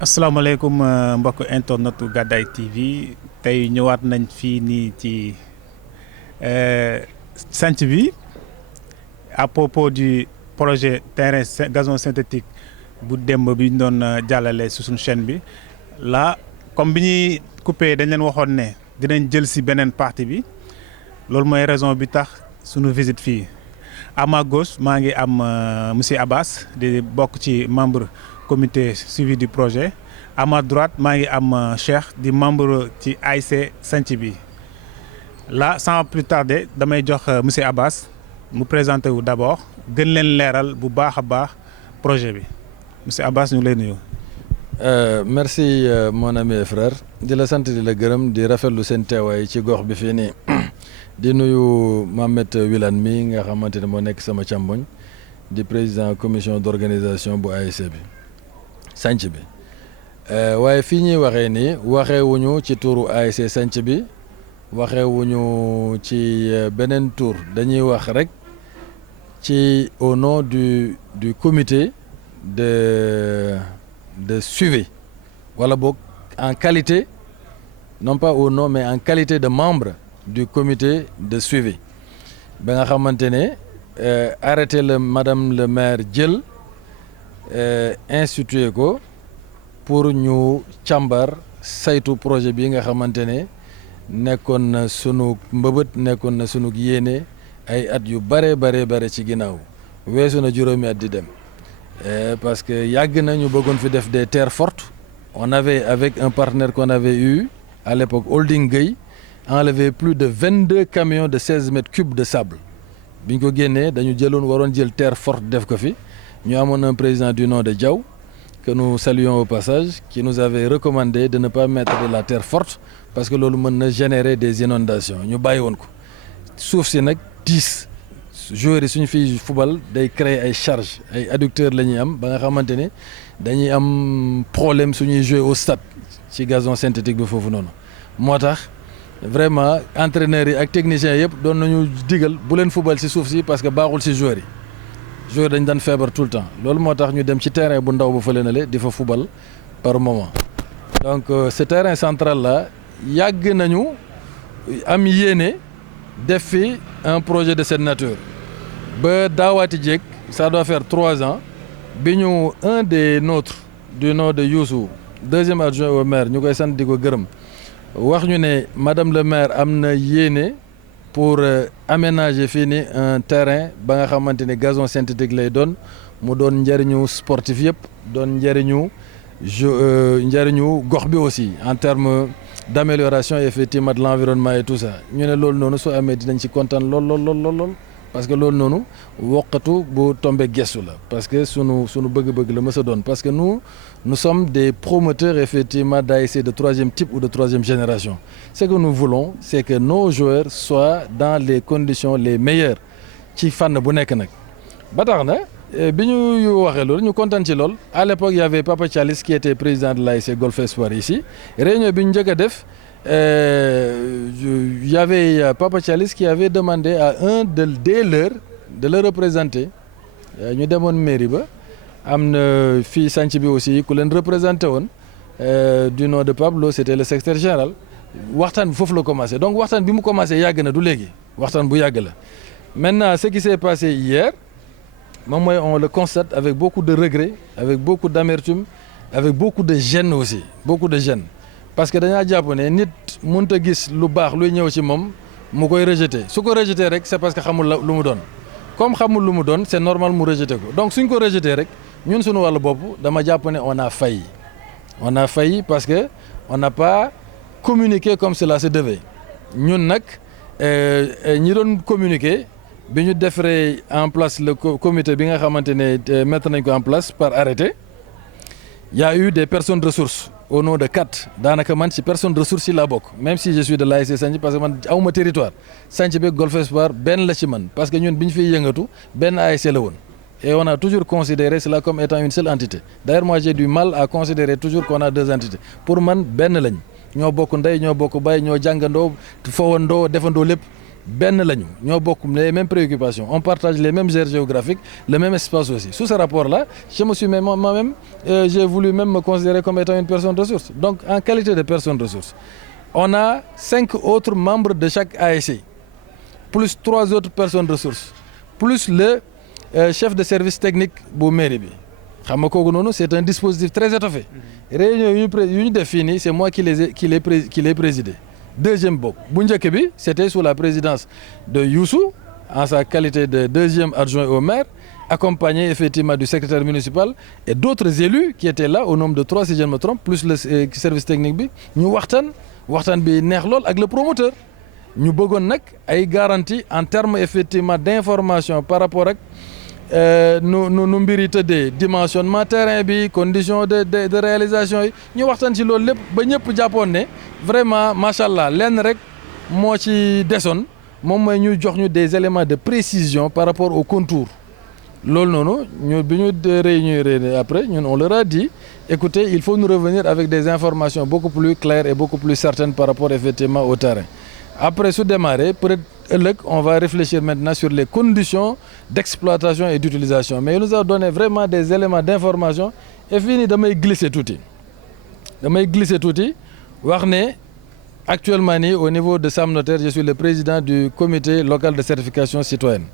asalaamaaleykum mbokk internetu Gàddaay TV tey ñëwaat nañ fii nii ci sanc bi à propos du projet terrain gazon synthétique bu démb bi ñu doon jàllale si suñu chaîne bi là comme bi ñuy coupé dañ leen waxoon ne dinañ jël si beneen partie bi loolu mooy raison bi tax suñu visite fii à ma gauche maa ngi am monsieur Abbas di bokk ci membre comité suivi du projet à ma droite maa ngi am Cheikh di membre ci ASC sanc bi là sans plus tarder damay jox monsieur Abbas mu présenté wu d'abord gën leen leeral bu baax a baax projet bi monsieur Abbas ñu lay nuyu. Merci mon ami et frère di la sant di la gërëm di rafetlu seen teewaay ci gox bi fii nii di nuyu Mohamed Wilane mi nga xamante ne moo nekk sama càmmoñ di président commission d'organisation bu ASC bi sanc bi waaye fii ñuy waxee nii waxeewuñu ci turu ASC sanc bi waxeewuñu ci beneen tour dañuy wax rek ci au nom du comité de suivi wala boog en qualité non pas au nom mais en qualité de membre du comité de suivi ba nga xamante ne arrêté la madame le maire jël institué ko pour ñu càmbar saytu projet bi nga xamante ne nekkoon na sunu mbëbët nekkoon na sunu yéene ay at yu bare ci ginnaaw weesu na juróomi at di dem parce que yàgg na ñu bëggoon fi def des terres fortes on avait avec un partenaire qu'on avait eu à l'époque Holding Gueye enlevé plus de 22 camions de 16 mètres cubes de sable bi ñu ko génnee dañu waroon jël terre forte def ko fi ñu amoon un président du nom de Diaw que nous saluons au passage qui nous avait recommandé de ne pas mettre de la terre forte parce que loolu mën na générer des inondations ñu bàyyi woon ko suuf si nag diis joueurs yi suñu fi football day créer ay charges ay adducteurs la ñuy am ba nga xamante ne dañuy am problème suñuy jouer au stade ci gazon synthétique bi foofu noonu moo tax vraiment entraîneurs yi ak techniciens yëpp doon nañu digal bu leen football ci suuf si parce que baaxul ci joueurs yi joueurs dañ daan feebar tout le temps loolu moo tax ñu dem ci terrain bu ndaw bu fële na le di fa football par moment donc ce terrain central là yàgg nañu am yéene def fi un projet de cette nature ba daawaati jéeg ça doit faire 3 ans bi ñu un des nôtres du nom de Youssou deuxième adjoint au maire ñu koy sant di ko gërëm wax ñu ne madame le maire am na yéene pour aménager fii ni un terrain ba nga xamante ne gazon synthétique lay doon mu doon njëriñu sportif yëpp doon njëriñu gox bi aussi en termes d'amélioration effectivement de l'environnement et tout ça ñu ne loolu noonu soo amee dinañ ci kontaan lool parce que loolu noonu wokkatu bu tombé gestu la parce que sunu bëgg-bëgg la mës a doon parce que nous sommes des promoteurs effectivement d'ASC de troisième type ou de troisième génération ce que nous voulons c'est que nos joueurs soient dans les conditions les meilleures ci fànn bu nekk nag ba tax na bi ñu waxee loolu ñu kontaan ci lool à l'époque il y avait Papa Thialis qui était président de l'ASC Golf Espoir ici réunion bi ñu njëkk a def il y avait Papa Thialis qui avait demandé à un des leurs de le représenter ñu demoon mairie ba am na fii sanc bi aussi ku leen représenté woon du nom de Pablo c'était le secrétaire général waxtaan bi foofu la commencé donc waxtaan bi mu commencé yàgg na du léegi waxtaan bu yàgg la maintenant ce qui s'est passé hier moom mooy on le constate avec beaucoup de regret avec beaucoup d'amertume avec beaucoup de gêne aussi beaucoup de gêne parce que dañaa jàpp ne nit mënut a gis lu baax luy ñëw ci moom mu koy rejeter su ko rejeter rek c'est parce que xamul lu mu doon comme xamul lu mu doon c'est normal mu rejeter ko donc suñ ko rejeter rek ñun suñu wàllu bopp dama jàpp ne on a failli parce que on n'a pas communiqué comme cela se devait ñun nag ñi doon communiquer bi ñu defaree en place le comité bi nga xamante ne mettre nañ ko en place par arrêté il y a eu des personnes ressources au nom de 4 daanaka man ci personne ressource yi laa bokk même si je suis de l'ASC Santhie parce que man awma territoire Santhie bi Golf Espoir benn la ci man parce que ñun bi ñu fiy yëngatu benn ASC la woon et on a toujours considéré cela comme étant une seule entité d'ailleurs moi j'ai du mal à considérer toujours qu'on a 2 entités pour man benn lañ ñoo bokk ndey ñoo bokk baay ñoo jàngandoo fowandoo defandoo lépp benn lañu ñoo bokk les mêmes préoccupations on partage les mêmes aires géographiques le même espace aussi sous ce rapport-là je me suis même moi-même j'ai voulu même me considérer comme étant une personne ressource donc en qualité de personne ressource on a 5 autres membres de chaque ASC plus 3 autres personnes ressources plus le chef de service technique bu mairie bi xam nga kooku noonu c'est un dispositif très étoffé réunion yu ñu def fii nii c'est moi qui l'ai présidé deuxième bokk bu njëkk bi c'était sous la présidence de Youssou en sa qualité de deuxième adjoint au maire accompagné effectivement du secrétaire municipal et d'autres élus qui étaient là au nombre de 3 si je ne me trompe plus le service technique bi ñu waxtaan bi neex lool ak le promoteur ñu bëggoon nag ay garanties en termes effectivement d'information par rapport ak nu mbir yi tëddee dimensionnement terrain bi condition de réalisation yi ñu waxtaan ci loolu lépp ba ñëpp jàppoon ne vraiment macha allah lenn rek moo ci desoon moom mooy ñu jox ñu des éléments de précision par rapport au contour loolu noonu ñu bi ñu réunir après ñun on leur a dit écoutez il faut nous revenir avec des informations beaucoup plus claires et beaucoup plus certaines par rapport effectivement au terrain après su démarrer peut-être ëllëg on va réfléchir maintenant sur les conditions d'exploitation et d'utilisation mais il nous a donné vraiment des éléments d'information et fii nii damay glisser tuuti wax ne actuellement nii au niveau de Sam Notaire je suis le président du comité local de certification citoyenne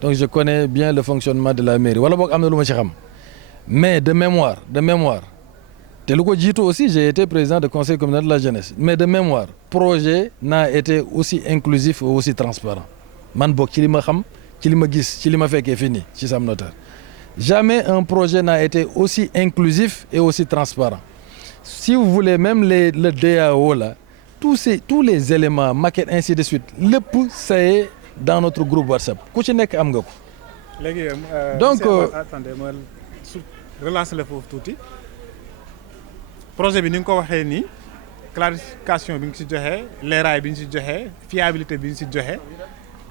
donc je connais bien le fonctionnement de la mairie wala boog am na lu ma ci xam mais de mémoire te lu ko jiitu aussi j'ai été président de conseil communal de la jeunesse mais de mémoire projet n'a été aussi inclusif et aussi transparent man boog ci li ma xam ci li ma gis ci li ma fekkee fii nii ci Sam Notaire jamais un projet n'a été aussi inclusif et aussi transparent si vous voulez même le DAO là tous les éléments maquettes ainsi de suite lépp ça est dans notre groupe WhatsApp ku ci nekk am nga ko. léegi donc attendez ma relancer la foofu tuuti. projet bi ni nga ko waxee nii clarification bi nga ci joxe leeraay bi ñu ci joxe fiabilité bi ñu ci joxe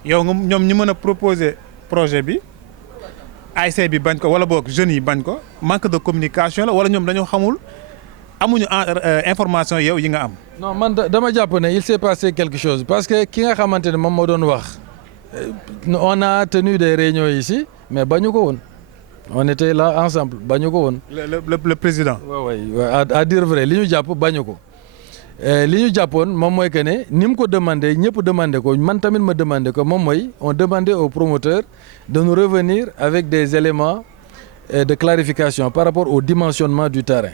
yow nga ñoom ñu mën a proposer projet bi ASC bi bañ ko wala boog jeunes yi bañ ko manque de communication la wala ñoom dañoo xamul amuñu information yow yi nga am. non man dama jàpp ne il s'est passé quelque chose parce que ki nga xamante ne moom moo doon wax on a tenu des réunions ici mais bañu ko woon. on était là ensemble bañu ko woon. le président. oui à dire vrai li ñu jàpp bañu ko li ñu jàppoon moom mooy que ne ni mu ko demandé ñëpp demandé ko man tamit ma demandé ko moom mooy on demandait au promoteur de nous revenir avec des éléments de clarification par rapport au dimensionnement du terrain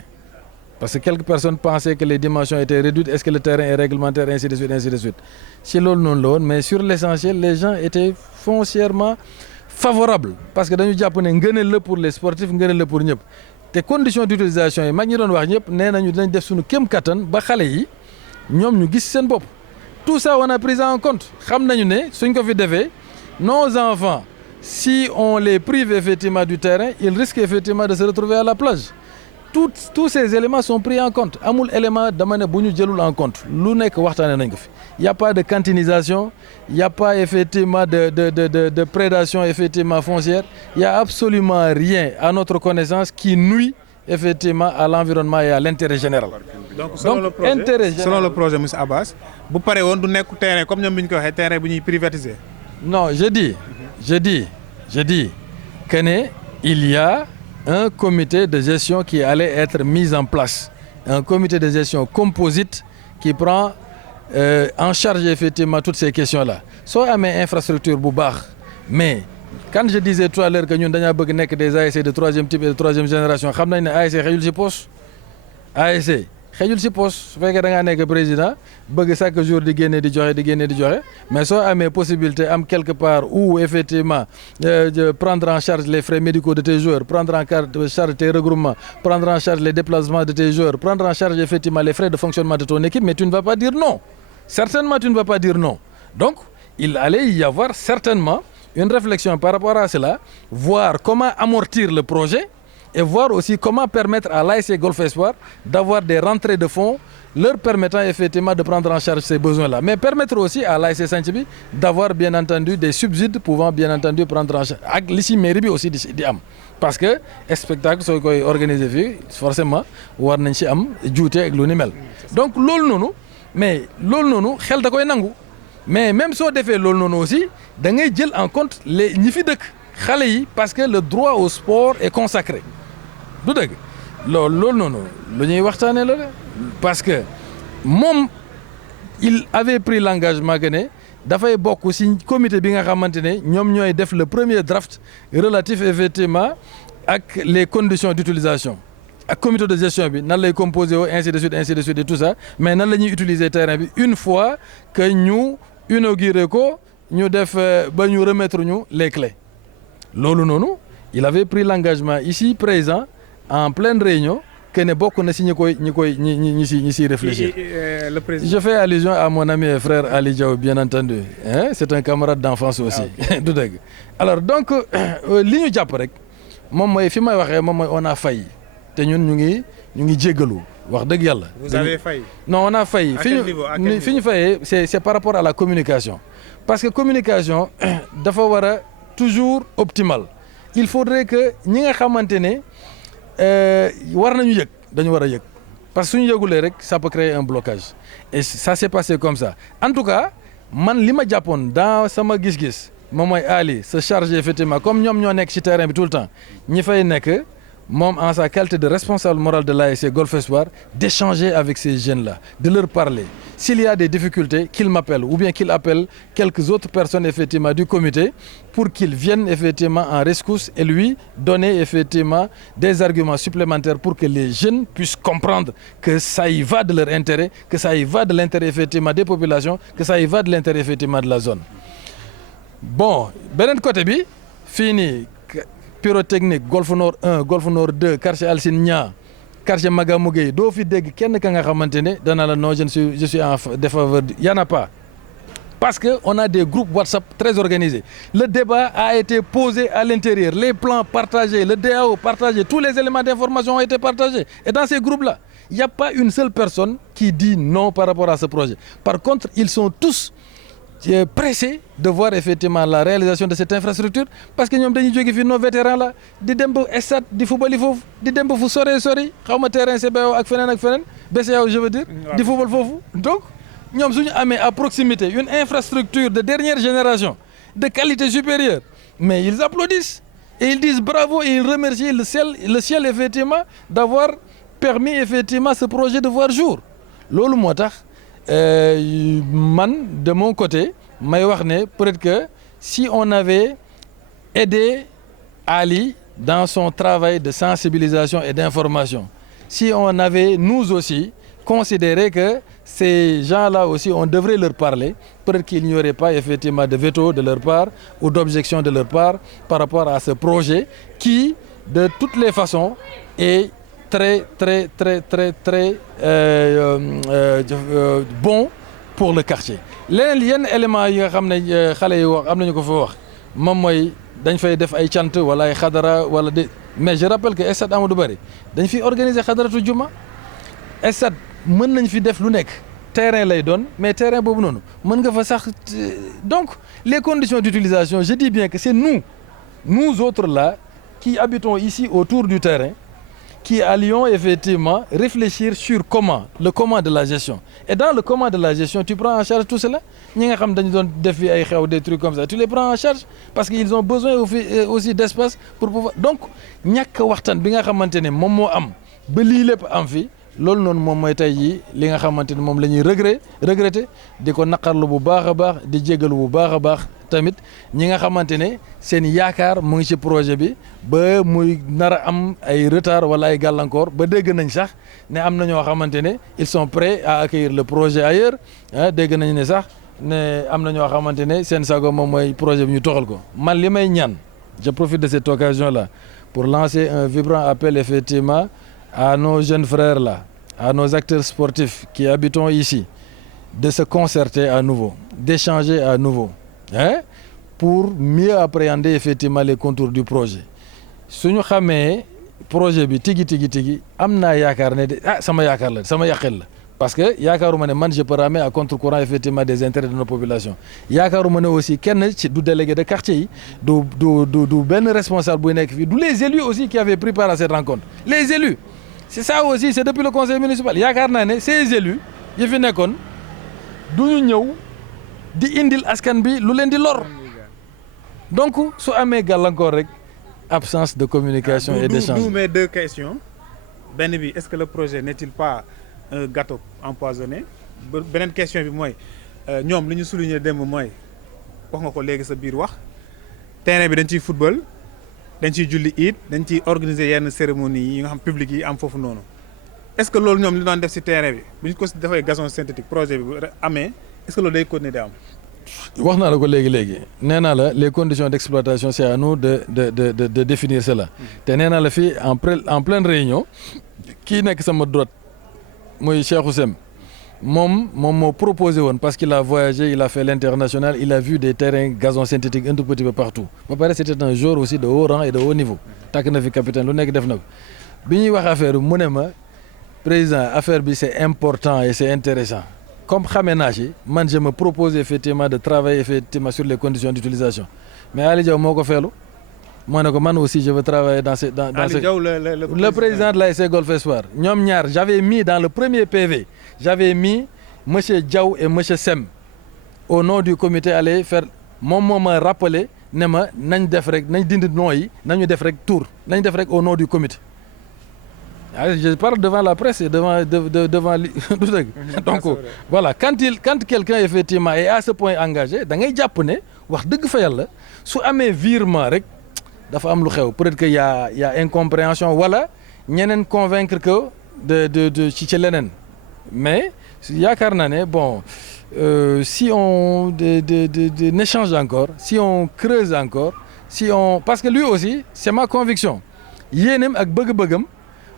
parce que quelques personnes pensaient que les dimensions étaient réduites est-ce que le terrain est réglementaire ainsi de suite si loolu noonu la woon mais sur l'essentiel les gens étaient foncièrement favorable parce que dañu jàpp ne ngëneel la pour les sportifs ngëneel la pour ñëpp te conditions d'utilisation yi mag ñi doon wax ñëpp nee nañu dinañ def suñu kéem kattan ba xale yi ñoom ñu gis seen bopp tout ça on a pris en compte xam nañu ne suñ ko fi defee nos enfants si on les prive effectivement du terrain ils risquent effectivement de se retrouver à la plage tous ces éléments sont pris en compte amul élément dama ne bu ñu jëlul en compte lu nekk waxtaanee nañ ko fi y a pas de cantinisation y a pas effectivement de prédation effectivement foncière y a absolument rien à notre connaissance qui nuit effectivement à l'environnement et à l'intérêt général. donc selon le projet monsieur Abbas bu paree woon du nekk terrain comme ñoom bi ñu ko waxee terrain bu ñuy privatiser. non je dis que ne il y a un comité de gestion qui allait être mis en place un comité de gestion composite qui prend en charge effectivement toutes ces questions-là soo amee infrastructure bu baax mais quand je disais tout à l'heure que ñun dañaa bëgg nekk des ASC de troisième type et de troisième génération xam nañ ne ASC xëjul ci poche ASC xëjul ci poche su fekkee da ngaa nekk président bëgg chaque jour di génne di joxe mais soo amee possibilité am quelque part où effectivement prendre en charge les frais médicaux de tes joueurs prendre en charge tes regroupements prendre en charge les déplacements de tes joueurs prendre en charge effectivement les frais de fonctionnement de ton équipe mais tu ne vas pas dire non certainement tu ne vas pas dire non donc il allait y avoir certainement une réflexion par rapport à cela voir comment amortir le projet et voir aussi comment permettre à l'ASC Golf Espoir d'avoir des rentrées de fonds leur permettant effectivement de prendre en charge ces besoins-là mais permettre aussi à l'ASC Santhie bi d'avoir bien entendu des subsides pouvant bien entendu prendre en charge ak li ci mairie bi aussi di am parce que spectacle soo koy organiser fii forcément war nañ ci am juute ak lu ni mel donc loolu noonu mais loolu noonu xel da koy nangu mais même soo defee loolu noonu aussi da ngay jël en compte les ñi fi dëkk xale yi parce que le droit au sport est consacré du dëgg loolu noonu lu ñuy waxtaanee la parce que moom il avait pris l'engagement que ne dafay bokk ci comité bi nga xamante ne ñoom ñooy def le premier draft relatif effectivement ak les conditions d'utilisation ak comité de gestion bi nan lay composé woo ainsi de suite et tout ça mais nan la ñuy utiliser terrain bi une fois que ñu inauguré ko ñu def ba ñu remettre ñu les clés loolu noonu il avait pris l'engagement ici présent en pleine réunion que ne bokk na si ñi siy réfléchir. Le président. Je fais allusion à mon ami et frère Ali Diaw bien entendu hein? C'est un camarade d'enfance aussi du dëgg alors donc li ñu jàpp rek moom mooy fi may waxee moom mooy on a failli te ñun ñu ngi jéggalu wax dëgg yàlla. Vous avez failli. Non on a failli. fi ñu fayee c'est par rapport à la communication parce que communication dafa war a toujours optimale il faudrait que ñi nga xamante ne war nañu yëg dañu war a yëg parce que suñu yëgulee rek ça peut créer un blocage et ça s'est passé comme ça en tout cas man li ma jàppoon dans sama gis-gis moom mooy Ali se charger effectivement comme ñoom ñoo nekk ci terrain bi tout le temps ñi fay nekk moom en sa qualité de responsable moral de l'ASC Golf Espoir d'échanger avec ces jeunes-là de leur parler s'il y a des difficultés qu'ils m'appellent ou bien qu'ils appellent quelques autres personnes effectivement du comité pour qu'ils viennent effectivement en rescousse et lui donner effectivement des arguments supplémentaires pour que les jeunes puissent comprendre que ça y va de leur intérêt que ça y va de l'intérêt effectivement des populations que ça y va de l'intérêt effectivement de la zone bon beneen côté bi fii nii pyrotechnique Golf Nord 1 Golf Nord 2 quartier Alsine Nia quartier Magamou Gueye doo fi dégg kenn ka nga xamante ne dana la non je suis en défaveur y en a pas parce que on a des groupes WhatsApp très organisés le débat a été posé à l'intérieur les plans partagés le DAO partagé tous les éléments d'information ont été partagés et dans ces groupes-là il n'y a pas une seule personne qui dit non par rapport à ce projet par contre ils sont tous pressé de voir effectivement la réalisation de cette infrastructure parce que ñoom dañuy jóge fii nos vétérans là di dem ba stade di football foofu di dem ba fu sori xaw ma terrain CBAO ak feneen BCEAO je veux dire di football foofu donc ñoom suñu amee à proximité une infrastructure de dernière génération de qualité supérieure mais ils applaudissent et ils disent bravo et ils remercient le ciel effectivement d'avoir permis effectivement ce projet de voir jour loolu moo tax man de mon côté may wax ne peut-être que si on avait aidé Ali dans son travail de sensibilisation et d'information si on avait nous aussi considéré que ces gens-là aussi on devrait leur parler peut-être qu'il n'y aurait pas effectivement de veto de leur part ou d'objection de leur part par rapport à ce projet qui de toutes les façons est très bon pour le quartier leneen yenn éléments yi nga xam ne xale yi wax am nañu ko fa wax moom mooy dañ fay def ay cant wala ay xadara wala de mais je rappelle que stade Amadou Barry dañ fi organiser xadaratu juma stade mën nañ fi def lu nekk terrain lay doon mais terrain boobu noonu mën nga fa sax donc les conditions d'utilisation je dis bien que c'est nous autres là qui habitons ici autour du terrain qui allions effectivement réfléchir sur le comment de la gestion et dans le comment de la gestion tu prends en charge tout cela ñi nga xam dañu doon def fi ay xew des trucs comme ça tu les prends en charge parce que ils ont besoin aussi d'espace pour pouvoir donc ñàkk waxtaan bi nga xamante ne moom moo am ba lii lépp am fi loolu noonu moom mooy tey jii li nga xamante ne moom la ñuy regretter di ko naqarlu bu baax a baax di jégalu bu baax a baax tamit ñi nga xamante ne seen yaakaar mu ngi ci projet bi ba muy nar a am ay retard wala ay gàllankoor ba dégg nañ sax ne am na ñoo xamante ne ils sont prêts à accueillir le projet ailleurs dégg nañ ne sax ne am na ñoo xamante ne seen sago moom mooy projet bi ñu toxal ko man li may ñaan je profite de cette occasion là pour lancer un vibrant appel effectivement à nos jeunes frères là à nos acteurs sportifs qui habitons ici de se concerter à nouveau d'échanger à nouveau pour mieux appréhender effectivement les contours du projet suñu xamee projet bi tigi am naa yaakaar ne sama yaakaar la sama yàqel la parce que yaakaaruma ne man je peux ramer à contre-courant effectivement des intérêts de nos populations yaakaaruma ne aussi kenn ci du délégué de quartier yi du benn responsable buy nekk fii du les élus aussi qui avaient pris part à cette rencontre les élus c'est ça aussi c'est depuis le conseil municipal yaakaar naa ne ces élus yi fi nekkoon du ñu ñëw di indil askan bi lu leen di lor donc su amee gàllankoor rek absence de communication et d'échange. D'où mes deux questions benn bi est-ce que le projet n'est-il pas un gâteau empoisonné beneen question bi mooy ñoom li ñu souligner démb mooy wax nga ko léegi sa biir wax terrain bi dañ ciy football dañ ciy julli it dañ ciy organiser yenn cérémonie yi nga xam public yi am foofu noonu est-ce que loolu ñoom li doon def ci terrain bi bu ñu ko defee gazon synthétique projet bi bu amee est-ce que loolu day continuer di am. wax naa la ko léegi nee naa la les conditions d'exploitation c'est à nous de définir cela te nee naa la fii en pleine réunion kii nekk sama droite muy Cheikh Oussem moom moo proposé woon parce qu'il a voyagé il a fait l'international il a vu des terrains gazon synthétique un tout petit peu partout ba pare c'était un joueur aussi de haut rang et de haut niveau tàkk na fi capitaine lu nekk def na ko bi ñuy wax affaire bi mu ne ma président affaire bi c'est important et c'est intéressant comme xamee naa ci man je me propose effectivement de travailler effectivement sur les conditions d'utilisation mais Ali Diaw moo ko feelu moo ne ko man aussi je veux travailler dans ce le président de l'ASC Golf Espoir ñoom ñaar j'avais mis dans le premier PV j'avais mis monsieur Diaw et monsieur Sem au nom du comité allait faire moom moo ma rappelé ne ma nañ def rek nañ dindi nom yi nañu def rek tour nañ def rek au nom du comité je parle devant la presse et devant donc voilà quand quelqu'un effectivement est à ce point engagé da ngay jàpp ne wax dëgg fa yàlla su amee virement rek dafa am lu xew peut-être que y a incompréhension wala ñeneen convaincre que de ci leneen mais yaakaar naa ne bon si on n'échange encore si on creuse encore parce que lui aussi c'est ma conviction yéenem ak bëgg-bëggam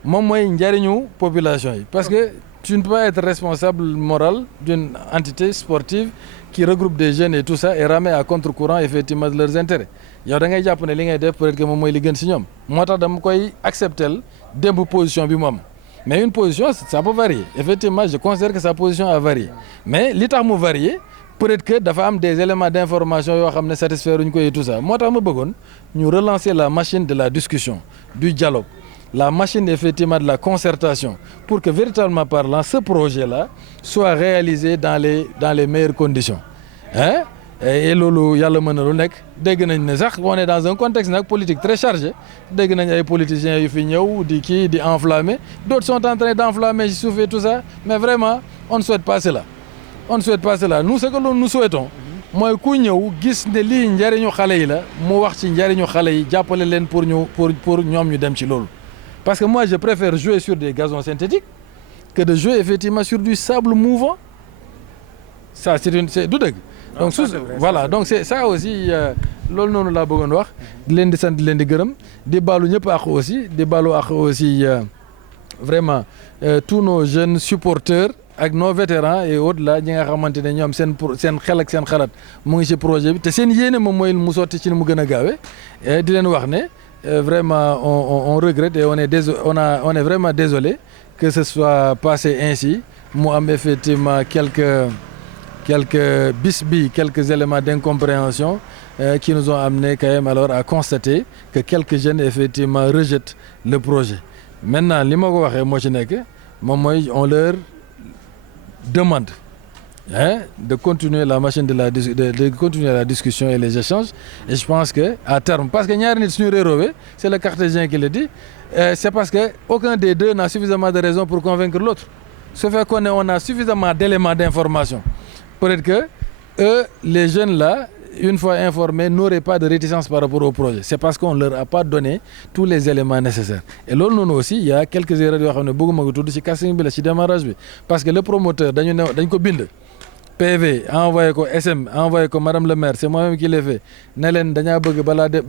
moom mooy njariñu population yi parce que tu ne peux pas être responsable moral d'une entité sportive qui regroupe des jeunes et tout ça et ramer à contre-courant effectivement de leurs intérêts yow da ngay jàpp ne li ngay def peut-être que moom mooy li gën ci ñoom moo tax dama koy accepter démb position bi mu am mais une position ça peut varier effectivement je considère que sa position a varié mais li tax mu varier peut-être que dafa am des éléments d'information yoo xam ne satisfaire uñ ko et tout ça moo tax ma bëggoon ñu relancer la machine de la discussion du dialogue la machine effectivement de la concertation pour que véritablement parlant ce projet-là soit réalisé dans les meilleures conditions hein et loolu yàlla mën na lu nekk dégg nañ ne sax on est dans un contexte nag politique très chargé dégg nañ ay politiciens yu fi ñëw di enflammer d'autres sont en train d'enflammer ci suuf et tout ça mais vraiment on ne souhaite pas cela nous ce que nous souhaitons mooy ku ñëw gis ne lii njariñu xale yi la mu wax ci njariñu xale yi jàppale leen pour ñoom ñu dem ci loolu parce que moi je préfère jouer sur des gazons synthétiques que de jouer effectivement sur du sable mouvant ça c'est du dëgg donc voilà donc c'est ça aussi loolu noonu laa bëggoon wax di leen di sant di leen di gërëm di baalu ñëpp ak aussi di baalu ak aussi vraiment tous nos jeunes supporters ak nos vétérans et au-delà ñi nga xamante ne ñoom seen xel ak seen xalaat mu ngi ci projet bi te seen yéene moom mooy mu sotti ci ni mu gën a gaawee di leen wax ne vraiment on regrette et on est vraiment désolé que ce soit passé ainsi mu am effectivement quelques quelques éléments d'incompréhension qui nous ont amené quand même alors à constater que quelques jeunes effectivement rejettent le projet maintenant li ma ko waxee moo ci nekk moom mooy on leur demande de continuer la machine de continuer la discussion et les échanges et je pense que à terme parce que ñaari nit suñu réeroowee c'est le cartésien qui le dit c'est parce que aucun des deux n'a suffisamment de raisons pour convaincre l'autre ce fait qu'on on a suffisamment d'éléments d'information peut-être que eux les jeunes là une fois informés n'auraient pas de réticence par rapport au projet c'est parce qu'on leur a pas donné tous les éléments nécessaires et loolu noonu aussi il y a quelques erreurs yoo xam ne bëgguma ko tudd ci casting bi la ci démarrage bi parce que le promoteur dañ ko bind PV envoyé ko SM envoyé ko madame le maire c'est moi-même qui l'ai fait ne leen dañaa bëgg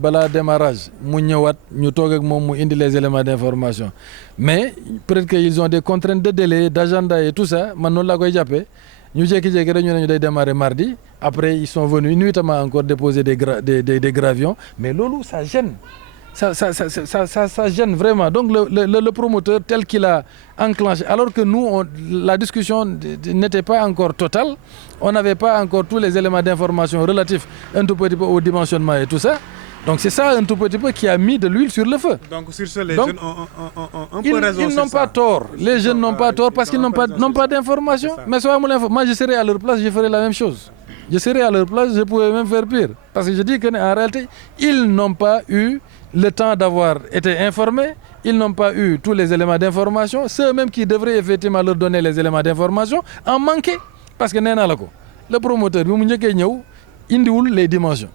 balaa démarrage mu ñëwaat ñu toog ak moom mu indi les éléments d'information mais peut-être que ils ont des contraintes de délai d'agenda et tout ça man noonu laa koy jàppee ñu jékki-jékki rek ñu ne ñu day démarrer mardi après ils sont venus nuitamment encore déposer des gravions mais loolu ça gêne ça gêne vraiment donc le promoteur tel qu'il a enclenché alors que nous la discussion n'était pas encore totale on n'avait pas encore tous les éléments d'information relatifs un tout petit peu au dimensionnement et tout ça donc c'est ça un tout petit peu qui a mis de l'huile sur le feu. Donc sur ce les jeunes ont un peu raison. Ils n'ont pas tort. Les jeunes n'ont pas tort parce qu'ils n'ont pas d'information. Mais soit moi je serais à leur place, je ferais la même chose. Je serais à leur place, je pouvais même faire pire. Parce que je dis qu'en réalité, ils n'ont pas eu le temps d'avoir été informés, ils n'ont pas eu tous les éléments d'information. Ceux-mêmes qui devraient effectivement leur donner les éléments d'information en manquaient. Parce que le promoteur, indiwul les dimensions.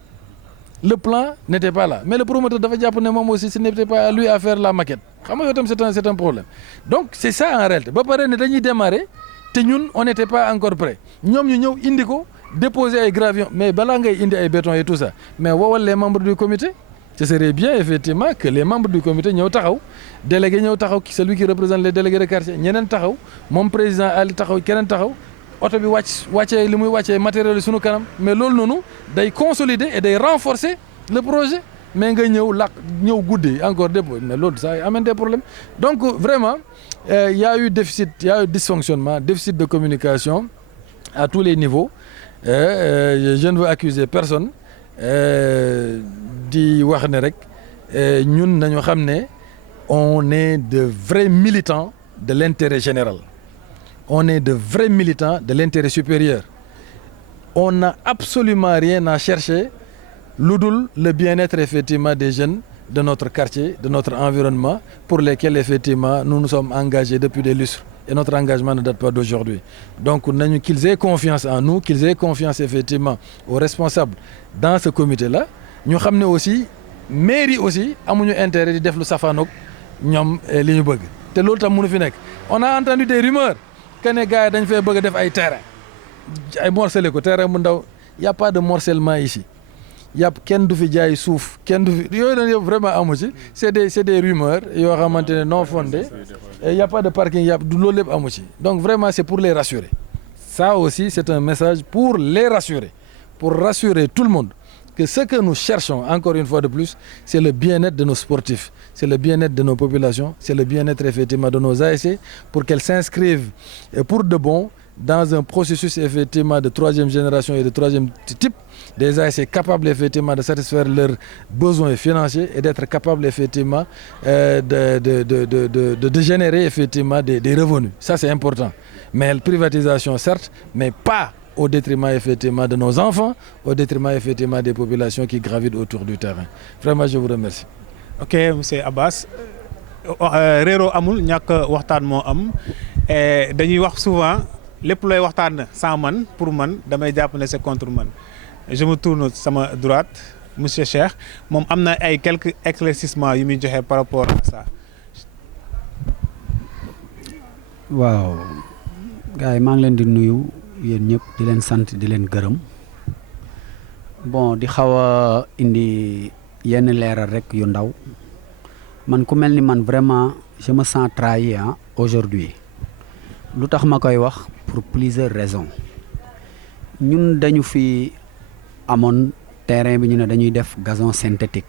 Le plan n'était pas là. Mais le promoteur devait dire aussi, ce n'était pas à lui à faire la maquette. C'est un problème. Donc c'est ça en réalité. Bah, pareil, nous avons démarré, nous, on n'était pas encore prêts. Nous avons indiqué, déposé les gravions, mais balangay indi ay béton et tout ça. Mais les membres du comité, ce serait bien effectivement que les membres du comité ñëw taxaw, délégué ñëw taxaw, celui qui représente les délégués de quartier, ñeneen taxaw, mon président Ali taxaw, keneen taxaw, auto bi wàccee li muy wàccee matériel sunu kanam, mais loolu noonu day consolider et day renforcer le projet. Mais nga ñëw goudi encore dépôt, mais l'autre ça amène des problèmes. Donc vraiment, il y a eu déficit, il y a eu dysfonctionnement, déficit de communication à tous les niveaux. Je ne veux accuser personne. Di wax ne rek ñun nañu xam ne on est de vrais militants de l'intérêt général. On est de vrais militants de l'intérêt supérieur. On n'a absolument rien à chercher l'udul le bien-être effectivement des jeunes de notre quartier, de notre environnement, pour lesquels effectivement nous nous sommes engagés depuis des lustres. Et notre engagement ne date pas d'aujourd'hui. Donc qu'ils aient confiance en nous, qu'ils aient confiance effectivement aux responsables dans ce comité-là. Nous savons aussi, mairie aussi, amuñu intérêt de faire le safanok, ñom li ñu bëgg. Té loolu tam mënu fi nek. On a entendu des rumeurs que les gars dañ fay bëgg def ay terrain. Ay morcelé ko terrain bu ndaw. Il y a pas de morcellement ici. Il y a kenn du fi jaay souf, kenn du fi yoy vraiment amu ci. C'est des rumeurs yo xamantene non fondées. Il n'y a pas de parking, il y a de l'eau amu ci. Donc vraiment c'est pour les rassurer. Ça aussi c'est un message pour les rassurer. Pour rassurer tout le monde que ce que nous cherchons, encore une fois de plus, c'est le bien-être de nos sportifs, c'est le bien-être de nos populations, c'est le bien-être effectivement de nos ASC pour qu'elles s'inscrivent pour de bon dans un processus effectivement de troisième génération et de troisième type, des ASC capables effectivement de satisfaire leurs besoins financiers et d'être capables effectivement de générer effectivement des revenus. Ça c'est important. Mais la privatisation certes, mais pas au détriment effectivement de nos enfants, au détriment effectivement des populations qui gravitent autour du terrain. Vraiment, je vous remercie. Ok, monsieur Abbas. Réro amul ñak waxtaan mo am dañuy wax souvent lépp looy waxtaan sans man pour man damay jàpp ne c'est contre man. Je me tourne sama droite, monsieur Cheikh, moom am na ay quelques éclaircissements yu muy joxe par rapport à ça. Waaw gars yi maa ngi leen di nuyu yéen ñëpp di leen sant di leen gërëm bon di xaw a indi yenn leeral rek yu ndaw man ku mel ni man vraiment je me sens trahi aujourd'hui lu tax ma koy wax pour plusieurs raisons ñun dañu fi amoon terrain bi ñu ne dañuy def gazon synthétique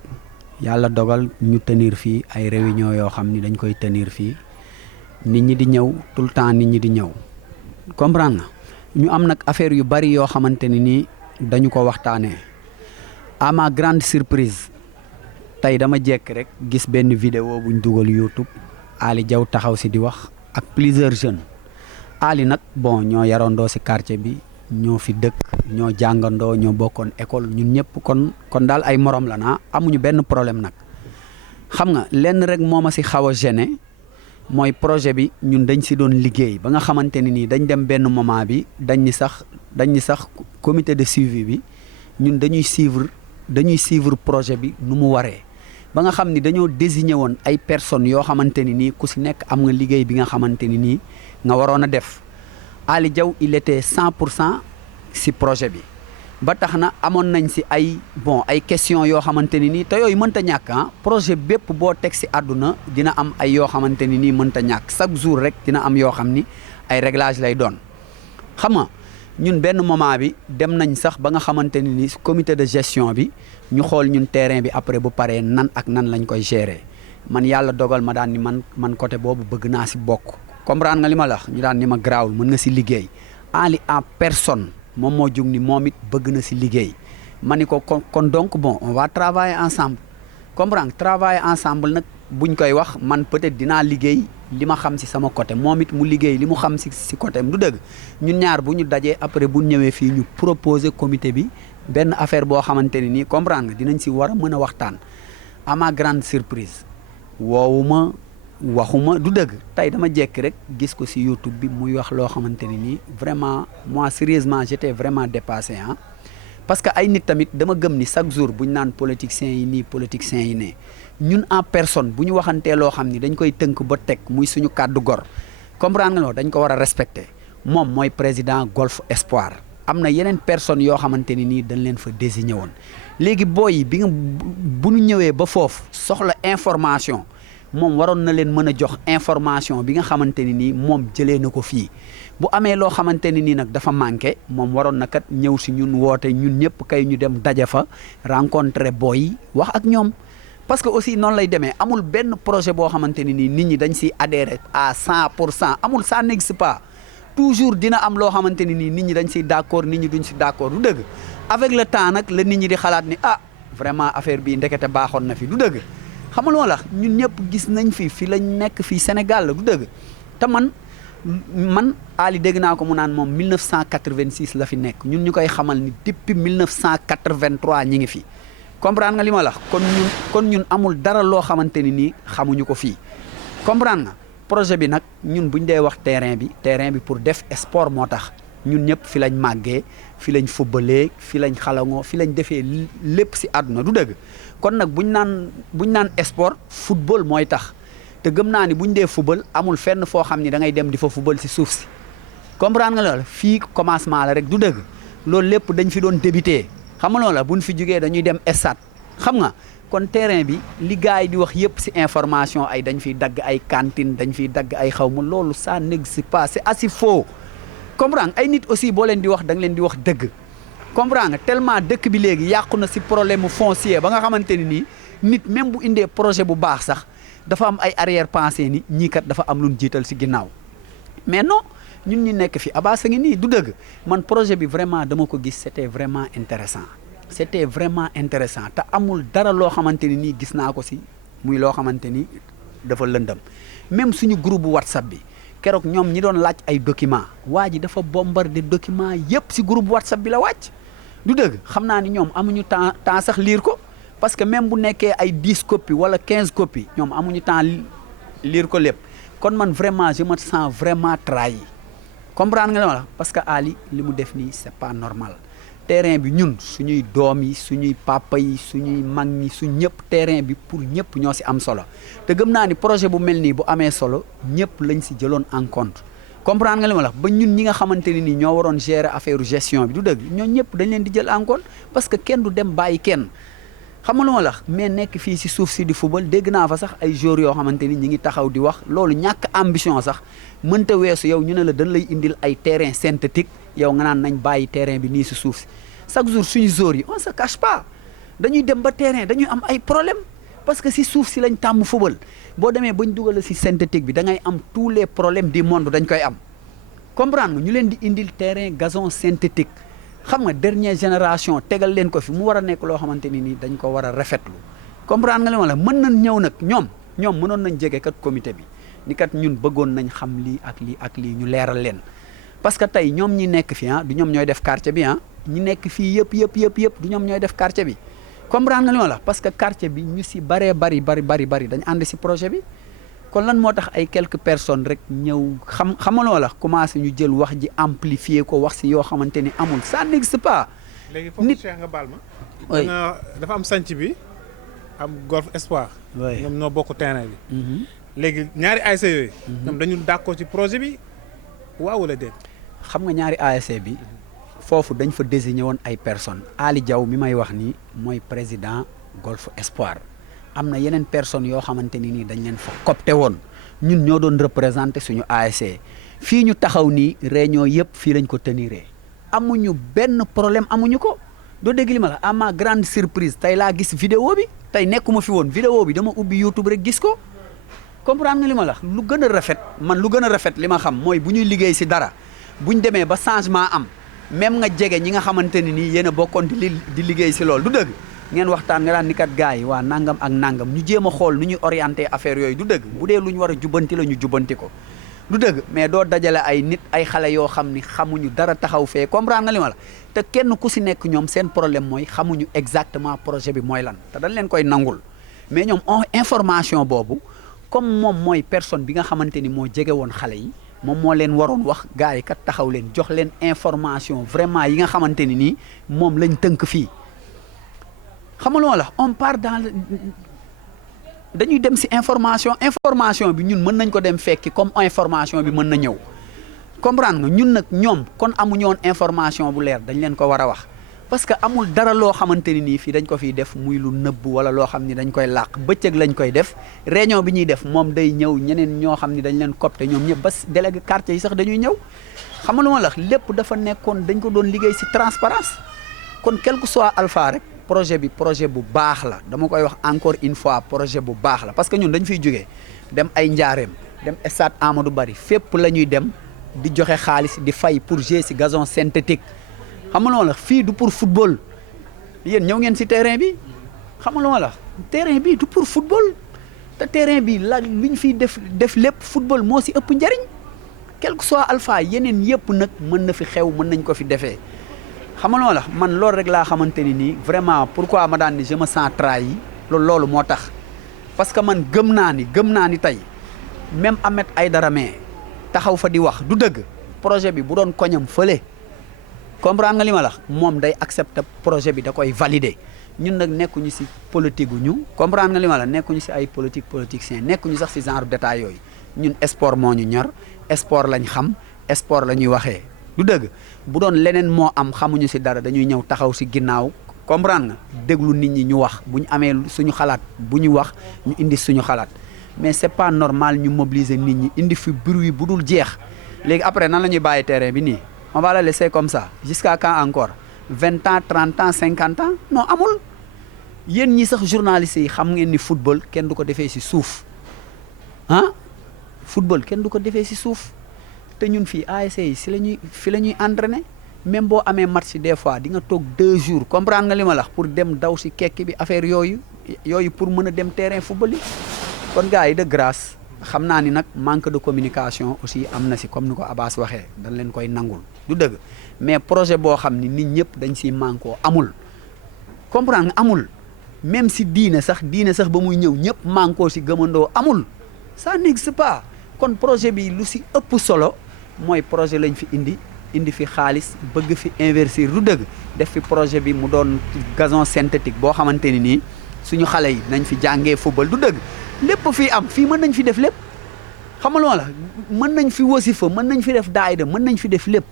yàlla dogal ñu tenir fii ay réunion yoo xam ni dañ koy tenir fii nit ñi di ñëw tout le temps nit ñi di ñëw comprendre na ñu am nag affaire yu bari yoo xamante ni nii dañu ko waxtaanee à ma grande surprise tey dama jekk rek gis benn vidéo buñ dugal YouTube Ali Diaw taxaw si di wax ak plusieurs jeunes Ali nag bon ñoo yarandoo si quartier bi ñoo fi dëkk ñoo jàngandoo ñoo bokkoon école ñun ñëpp kon daal ay morom la naa amuñu benn problème nag xam nga lenn rek moo ma si xaw a gêné mooy projet bi ñun dañ si doon liggéey ba nga xamante ni nii dañ dem benn moment bi dañ ni sax comité de suivi bi ñun dañuy suivre projet bi nu mu waree ba nga xam ni dañoo désigné woon ay personnes yoo xamante ni nii ku si nekk am nga liggéey bi nga xamante ni nii nga waroon a def Ali Diaw il était 100% si projet bi ba tax na amoon nañ si ay questions yoo xamante ni nii te yooyu mënta ñàkk projet bépp boo teg si àdduna dina am ay yoo xamante ni nii mënta ñàkk chaque jour rek dina am yoo xam ni ay réglage lay doon xam nga ñun benn moment bi dem nañ sax ba nga xamante ni nii comité de gestion bi ñu xool ñun terrain bi après bu paree nan ak nan lañ koy gérer man yàlla dogal ma daan ni man côté boobu bëgg naa si bokk comprendre nga li ma la wax ñu daan ni ma garaawul mën nga si liggéey Ali en personne moom moo jug ni moom it bëgg na si liggéey ma ni ko kon donc bon on va travailler ensemble comprendre travailler ensemble nag buñ koy wax man peut-être dinaa liggéey li ma xam si sama côté moom it mu liggéey li mu xam si côté am du dëgg ñun ñaar bu ñu dajee après bu ñëwee fii ñu proposer comité bi benn affaire boo xamante ne nii comprendre nga dinañ si war a mën a waxtaan à ma grande surprise woowuma waxuma du dëgg tey dama jekki rek gis ko si YouTube bi muy wax loo xamante ne nii vraiment moi sérieusement j'étais vraiment dépassé ah parce que ay nit tamit dama gëm ni chaque jour bu ñu naan politiciens yi nii politiciens yi ne ñun en personne bu ñu waxantee loo xam ni dañ koy tënk ba teg muy suñu kàddu gor comprendre nga loolu dañ ko war a respecter moom mooy président Golf Espoir am na yeneen personnes yoo xamante ni nii dañ leen fa désigné woon léegi booy yi bi nga bu ñu ñëwee ba foofu soxla information moom waroon na leen mën a jox information bi nga xamante ni nii moom jëlee na ko fii bu amee loo xamante ni nii nag dafa manqué moom waroon na kat ñëw si ñun woote ñun ñëpp kay ñu dem daje fa rencontrer booy yi wax ak ñoom parce que aussi noonu lay demee amul benn projet boo xamante ni nii nit ñi dañ siy adhéré à 100% amul ça n'existe pas toujours dina am loo xamante ni nii nit ñi dañ siy d'accord nit ñi duñ si d'accord du dëgg avec le temps nag la nit ñi di xalaat ni ah vraiment affaire bii ndekete baaxoon na fi du dëgg xam nga lu ma la ñun ñëpp gis nañ fi lañ nekk fii Sénégal la du dëgg te man Ali dégg naa ko mu naan moom 1986 la fi nekk ñun ñu koy xamal ni depuis 1983 ñi ngi fi comprendre nga li ma la kon ñun amul dara loo xamante ni nii xamuñu ko fii comprendre nga projet bi nag ñun buñ dee wax terrain bi pour def sport moo tax ñun ñëpp fi lañ màggee fi lañ footballee fi lañ xalangoo fi lañ defee lépp si àdduna du dëgg kon nag buñ naan sport football mooy tax te gëm naa ni buñ dee football amul fenn foo xam ni da ngay dem di fa football si suuf si comprendre nga loolu fii commencement la rek du dëgg loolu lépp dañ fi doon débuté xam nga loolu la buñ fi jógee dañuy dem stade xam nga kon terrain bi li gars yi di wax yëpp si information ay dañ fiy dagg ay cantine dañ fiy dagg ay xaw ma loolu ça n'existe pas c'est assez faux comprendre ay nit aussi boo leen di wax da nga leen di wax dëgg comprendre nga tellement dëkk bi léegi yàqu na si problème foncier ba nga xamante ni nii nit même bu indee projet bu baax sax dafa am ay arrière pensée ni ñii kat dafa am lu ñu jiital si ginnaaw mais non ñun ñu nekk fi Abass a ngi nii du dëgg man projet bi vraiment dama ko gis c'était vraiment intéressant te amul dara loo xamante ni nii gis naa ko si muy loo xamante ni dafa lëndëm même suñu groupe WhatsApp bi keroog ñoom ñi doon laaj ay documents waa ji dafa bombardé documents yépp si groupe WhatsApp bi la wàcc du dëgg xam naa ni ñoom amuñu temps sax lire ko parce que même bu nekkee ay 10 copies wala 15 copies ñoom amuñu temps lire ko lépp kon man vraiment je me sens vraiment trahi comprendre nga la parce que Ali li mu def nii c'est pas normal terrain bi ñun suñuy doom yi suñuy papa yi suñuy mag ñi suñ ñëpp terrain bi pour ñëpp ñoo si am solo te gëm naa ni projet bu mel nii bu amee solo ñëpp lañ si jëloon en compte comprendre nga li ma la ba ñun ñi nga xamante ne nii ñoo waroon gérer affaire gestion bi du dëgg ñoo ñëpp dañ leen di jël en compte parce que kenn du dem bàyyi kenn xam nga lu ma la mais nekk fii si suuf si di football dégg naa fa sax ay joueurs yoo xamante ni ñi ngi taxaw di wax loolu ñàkk ambition sax mënta weesu yow ñu ne la dañ lay indil ay terrain synthétique yow nga naan nañ bàyyi terrain bi nii si suuf si chaque jour suñu joueurs yi on se cache pas dañuy dem ba terrain dañuy am ay problème parce que si suuf si lañ tàmm football boo demee bañ dugal si synthétique bi da ngay am tous les problèmes du monde dañ koy am comprendre nga ñu leen di indil terrain gazon synthétique xam nga dernière génération tegal leen ko fi mu war a nekk loo xamante ni nii dañ ko war a rafetlu comprendre nga li ma la mën nañ ñëw nag ñoom mënoon nañ jege kat comité bi ni kat ñun bëggoon nañ xam lii ak lii ñu leeral leen parce que tey ñoom ñi nekk fi du ñoom ñooy def quartier bi ñi nekk fii yëpp du ñoom ñooy def quartier bi comprendre nga li ma la parce que quartier bi ñu si bari dañ ànd si projet bi kon lan moo tax ay quelques personnes rek ñëw xamaloo la commencé ñu jël wax ji amplifier ko wax si yoo xamante ni amul ça n'existe pas. léegi foofu Cheikh nga baal ma. dafa am sanc bi am Golf Espoir. ñoom ñoo bokk terrain bi. léegi ñaari ASC yooyu. ñoom dañu d'accord ci projet bi waaw wala déet. xam nga ñaari ASC bi foofu dañ fa désigné woon ay personnes Ali Diaw mi may wax nii mooy président Golf Espoir. am na yeneen personnes yoo xamante ni nii dañ leen fa copté woon ñun ñoo doon représenté suñu ASC fii ñu taxaw nii réunion yëpp fii lañ ko teniree amuñu benn problème amuñu ko doo dégg li ma la à ma grande surprise tey laa gis vidéo bi tey nekkuma fi woon vidéo bi dama ubbi YouTube rek gis ko comprendre nga li ma la lu gën a rafet li ma xam mooy bu ñuy liggéey si dara buñ demee ba changement am même nga jege ñi nga xamante ni nii yéen a bokkoon di liggéey si loolu du dëgg ngeen waxtaan nga daan ni kat gars yi waa nangam ak nangam ñu jéem a xool nu ñuy orienté affaire yooyu du dëgg bu dee lu ñu war a jubbanti la ñu jubbanti ko du dëgg mais doo dajale ay nit ay xale yoo xam ni xamuñu dara taxaw fee comprendre nga li ma la te kenn ku si nekk ñoom seen problème mooy xamuñu exactement projet bi mooy lan te dañ leen koy nangul mais ñoom information boobu comme moom mooy personne bi nga xamante ni moo jege woon xale yi moom moo leen waroon wax gars yi kat taxaw leen jox leen information vraiment yi nga xamante ni nii moom lañ tënk fii xam nga la on part dans dañuy dem si information bi ñun mën nañ ko dem fekki comme information bi mën na ñëw comprendre nga ñun nag ñoom kon amuñu woon information bu leer dañ leen ko war a wax parce que amul dara loo xamante ni nii fii dañ ko fiy def muy lu nëbb wala loo xam ni dañ koy làq bëccëg lañ koy def réunion bi ñuy def moom day ñëw ñeneen ñoo xam ni dañ leen copte ñoom ñëpp ba délégué quartier yi sax dañuy ñëw xam nga lu ma la wax lépp dafa nekkoon dañ ko doon liggéey si transparence kon quel que soit alpha rek projet bi projet bu baax la dama koy wax encore une fois projet bu baax la parce que ñun dañ fiy jógee dem ay njaareem dem stade Amadou Barry fépp la ñuy dem di joxe xaalis di fay pour jouer si gazon synthétique xam nga la fii du pour football yéen ñëw ngeen si terrain bi xam nga la terrain bi du pour football te terrain bi la lu ñu fiy def lépp football moo si ëpp njariñ quel que soit alpha yeneen yëpp nag mën na fi xew mën nañ ko fi defee xam nga la man loolu rek laa xamante ni nii vraiment pourquoi ma daan ni je me sens trahi loolu moo tax parce que man gëm naa ni tey même Ahmed Aïdara mais taxaw fa di wax du dëgg projet bi bu doon koñam fële comprendre nga li ma la moom day accepter projet bi da koy valider ñun nag nekkuñu si politique gu ñu comprendre nga li ma la nekkuñu si ay politicien nekkuñu sax si genre détail yooyu ñun sport moo ñu ñor sport lañ xam sport la ñuy waxee du dëgg bu doon leneen moo am xamuñu si dara dañuy ñëw taxaw si ginnaaw comprendre nga déglu nit ñi ñu wax bu ñu amee suñu xalaat bu ñu wax ñu indi suñu xalaat mais c'est pas normal ñu mobiliser nit ñi indi fi bruit bu dul jeex léegi après nan la ñuy bàyyi terrain bi nii on va la laisser comme ça jusqu'à quand encore 20 ans 30 ans 50 ans non amul yéen ñi sax journalistes yi xam ngeen ni football kenn du ko defee si suuf ah football kenn du ko defee si suuf te ñun fii ASC yi fi la ñuy entraîner même boo amee match des fois di nga toog 2 jours comprendre nga li ma la wax pour dem daw si kekk bi affaire yooyu pour mën a dem terrain football yi kon gars yi de grâce xam naa ni nag manque de communication aussi am na si comme ni ko Abass waxee dañ leen koy nangul du dëgg mais projet boo xam ni nit ñëpp dañ siy manqué amul comprendre nga amul même si diine sax ba muy ñëw ñëpp manqué si gëmandoo amul ça n'existe pas kon projet bi lu si ëpp solo mooy projet lañ fi indi fi xaalis bëgg fi investir du dëgg def fi projet bi mu doon gazon synthétique boo xamante ni nii suñu xale yi nañ fi jàngee football du dëgg lépp fii am fii mën nañ fi def lépp xam nga la mën nañ fi wasifa mën nañ fi def daayda mën nañ fi def lépp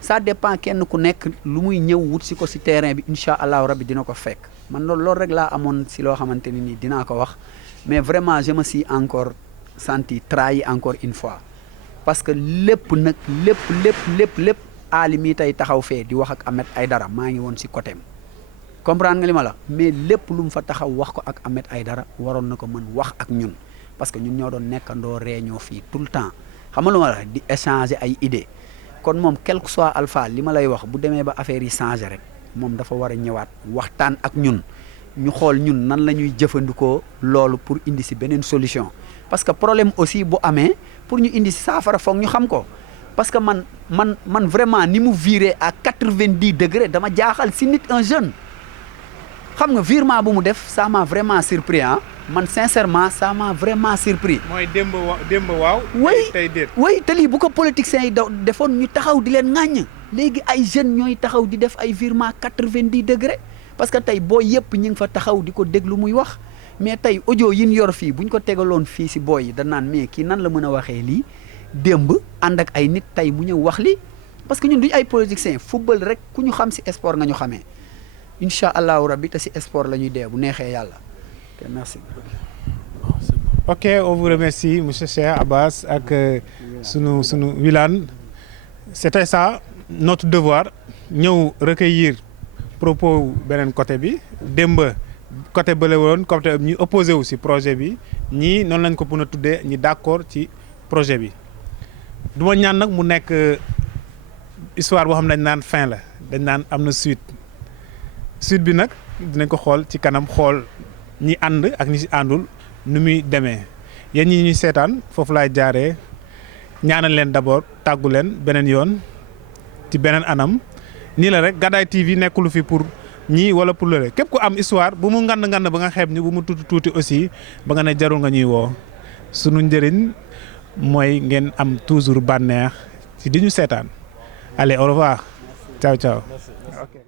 ça dépend kenn ku nekk lu muy ñëw wut si ko si terrain bi incha allahu rabbi dina ko fekk man loolu rek laa amoon si loo xamante ni nii dinaa ko wax mais vraiment je me suis encore senti trahi encore une fois parce que lépp nag lépp aali mii tey taxaw fee di wax ak Ahmed Aïdara maa ngi woon si côté am comprendre nga li ma la mais lépp lu mu fa taxaw wax ko ak Ahmed Aïdara waroon na ko mën wax ak ñun parce que ñun ñoo doon nekkandoo réunion fii tout le temps xam nga lu ma la di échanger ay idées kon moom quel que soit alpha li ma lay wax bu demee ba affaire yi changé rek moom dafa war a ñëwaat waxtaan ak ñun ñu xool ñun nan la ñuy jëfandikoo loolu pour indi si beneen solution parce que problème aussi bu amee pour ñu indi si saafara foog ñu xam ko parce que man vraiment ni mu viré à 90 degrés dama jaaxal si nit un jeune xam nga virement bu mu def ça m'a vraiment surpris ah man sincèrement ça m'a vraiment surpris. mooy démb waaw. tey déet oui te lii bu ko politiciens yi defoon ñu taxaw di leen ŋàññ léegi ay jeunes ñooy taxaw di def ay virement 90 degrés parce que tey boo yëpp ñu ngi fa taxaw di ko déglu muy wax mais tey audio yi ñu yor fii bu ñu ko tegaloon fii si booy yi da naan mais kii nan la mën a waxee lii démb ànd ak ay nit tey mu ñëw wax li parce que ñun duñu ay politiciens football rek ku ñu xam si sport nga ñu xamee. incha allahu rabbi te si sport la ñuy dee bu neexee yàlla ok merci. ok on vous remercie monsieur Cheikh Abass ak sunu Wilane c'était ça notre devoir ñëw recueillir propos beneen côté bi démb côté bële woon côté ñu opposé wu si projet bi ñii noonu lañ ko mën a tuddee ñi d'accord ci projet bi du ma ñaan nag mu nekk histoire boo xam ne dañ naan fin la dañ naan am na suite bi nag dinañ ko xool ci kanam xool ñi ànd ak ñi ci àndul nu muy demee yéen ñi ñuy seetaan foofu laay jaaree ñaanal leen d'abord tàggu leen beneen yoon ci beneen anam nii la rek Gadaye TV nekkulu fi pour ñii wala pour lële képp ku am histoire bu mu ngand ba nga xeeb ñu bu mu tuuti aussi ba nga ne jarul nga ñuy woo sunu njëriñ mooy ngeen am toujours bànneex ci di ñu seetaan allez au revoir ciao ciao.